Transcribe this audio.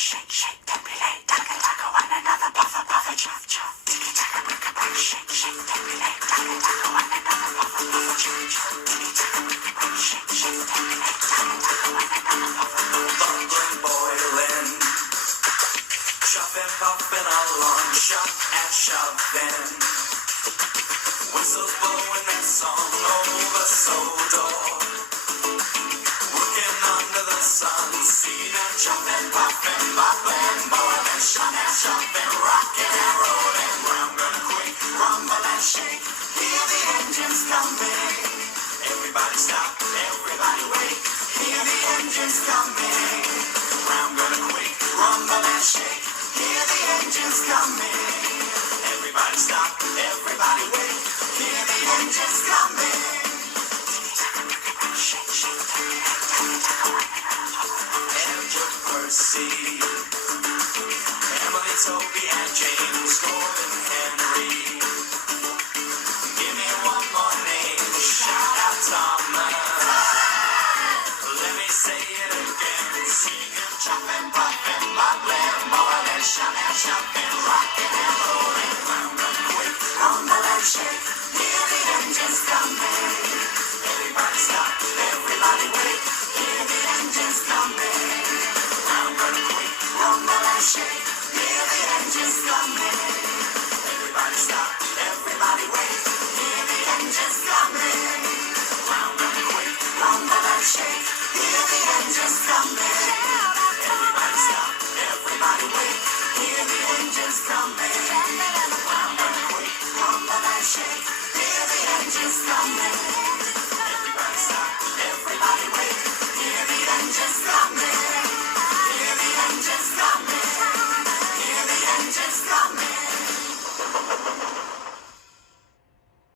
shake, shake, don't be late. Taka, taka, one another, puffer, puffer, chuff, chuff. Tiki, taka, bricka, back, shake, shake, don't be late. Taka, taka, one another, puffer, puffer, chuff, chuff. Tiki, taka, bricka, back, shake, shake, don't be late. Taka, taka, one another, puffer, puffer, chuff, chuff. Bubbling, boiling, shuffing, puffing along, shove and shoving. Whistles blowing that song over Sodor. Working under the sun, seeing and chopping, puffing, bubbling, boiling, shoving, rocking and rolling. Round gonna quake, rumble and shake. Hear the engines coming. Everybody stop, everybody wait. Hear the engines coming. Round gonna quake, rumble and shake. Hear the engines coming. Everybody stop, everybody wait. Hear the engines coming. Shake, shake, don't be late. Taka, taka, one another, puffer, puffer, chuff, Edward, Percy, Emily, Toby, and James, Gordon, Henry. Give me one more name. Shout out Thomas. Let me say it again. Singing, chopping, puffing, bubbling, boiling, shoving, rocking and rolling. Round and quick, rumble and shake. Hear the engines coming. Everybody stop, everybody wait. Hear the engines coming. Round and quick, rumble and shake. Hear the engines coming. Everybody stop.